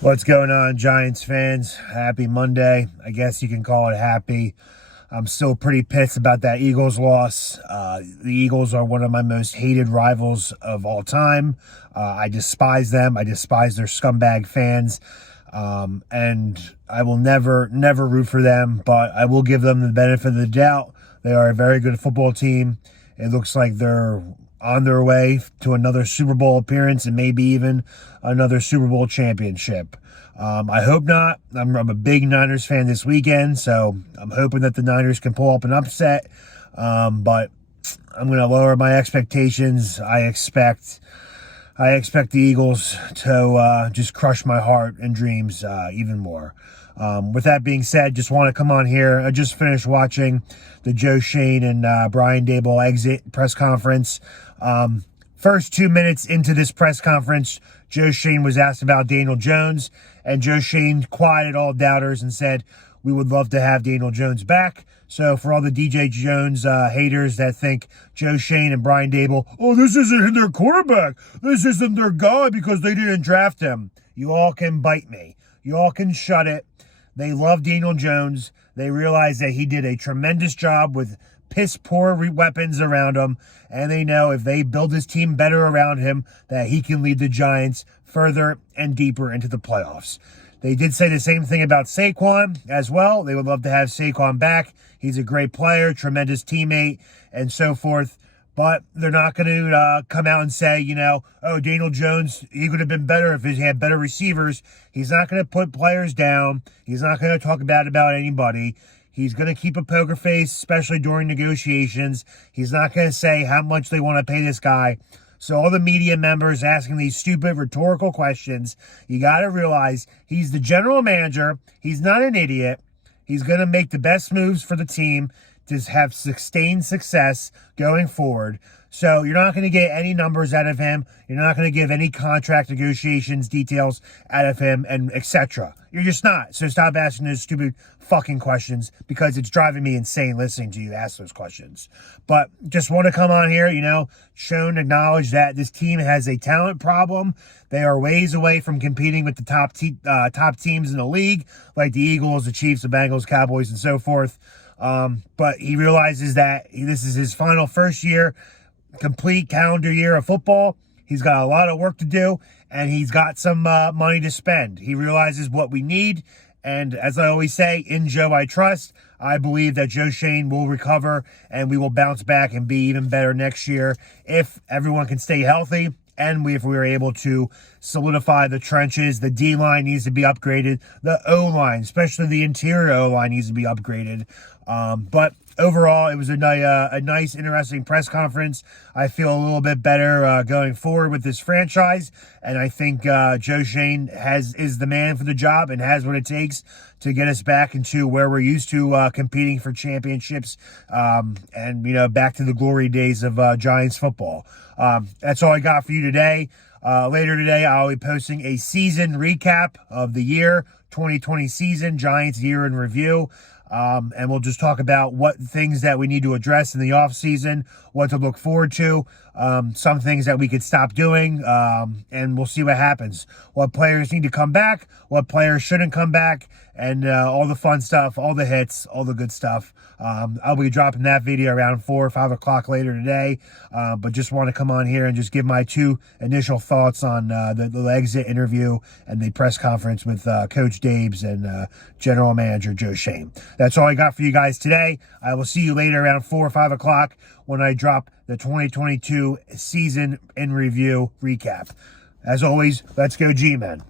What's going on, Giants fans? Happy Monday. I guess you can call it happy. I'm still pretty pissed about that Eagles loss. The Eagles are one of my most hated rivals of all time. I despise them. I despise their scumbag fans. And I will never root for them, but I will give them the benefit of the doubt. They are a very good football team. It looks like they're on their way to another Super Bowl appearance and maybe even another Super Bowl championship. I hope not. I'm a big Niners fan this weekend, so I'm hoping that the Niners can pull up an upset. But I'm going to lower my expectations. I expect the Eagles to just crush my heart and dreams even more. With that being said, just want to come on here. I just finished watching the Schoen and Brian Daboll exit press conference. First 2 minutes into this press conference, Schoen was asked about Daniel Jones, and Schoen quieted all doubters and said, "We would love to have Daniel Jones back." So for all the DJ Jones haters that think Schoen and Brian Daboll, oh, this isn't their quarterback, this isn't their guy because they didn't draft him, you all can bite me. You all can shut it. They love Daniel Jones. They realize that he did a tremendous job with piss-poor weapons around him, and they know if they build his team better around him, that he can lead the Giants further and deeper into the playoffs. They did say the same thing about Saquon as well. They would love to have Saquon back. He's a great player, tremendous teammate, and so forth. But they're not going to come out and say, oh, Daniel Jones, he could have been better if he had better receivers. He's not going to put players down. He's not going to talk bad about anybody. He's going to keep a poker face, especially during negotiations. He's not going to say how much they want to pay this guy. So all the media members asking these stupid rhetorical questions, you got to realize he's the general manager. He's not an idiot. He's going to make the best moves for the team to have sustained success going forward. So you're not going to get any numbers out of him. You're not going to give any contract negotiations details out of him, and etc. You're just not. So stop asking those stupid fucking questions, because it's driving me insane listening to you ask those questions. But just want to come on here, Schoen acknowledge that this team has a talent problem. They are ways away from competing with the top teams in the league, like the Eagles, the Chiefs, the Bengals, Cowboys, and so forth. But he realizes that this is his final first year, complete calendar year of football. He's got a lot of work to do, and he's got some money to spend. He realizes what we need, and as I always say, in Joe I trust. I believe that Schoen will recover, and we will bounce back and be even better next year if everyone can stay healthy. And if we are able to solidify the trenches. The D-line needs to be upgraded. The O-line, especially the interior O-line, needs to be upgraded. But overall, it was a nice, interesting press conference. I feel a little bit better going forward with this franchise. And I think Schoen is the man for the job and has what it takes to get us back into where we're used to competing for championships and, back to the glory days of Giants football. That's all I got for you today. Later today, I'll be posting a season recap of the year 2020 season, Giants year in review. And we'll just talk about what things that we need to address in the off season, what to look forward to, some things that we could stop doing, and we'll see what happens. What players need to come back, what players shouldn't come back, and all the fun stuff, all the hits, all the good stuff. I'll be dropping that video around 4 or 5 o'clock later today, but just want to come on here and just give my 2 initial thoughts on the exit interview and the press conference with Coach Dabes and General Manager Schoen. That's all I got for you guys today. I will see you later around 4 or 5 o'clock when I drop the 2022 season in review recap. As always, let's go G-Men.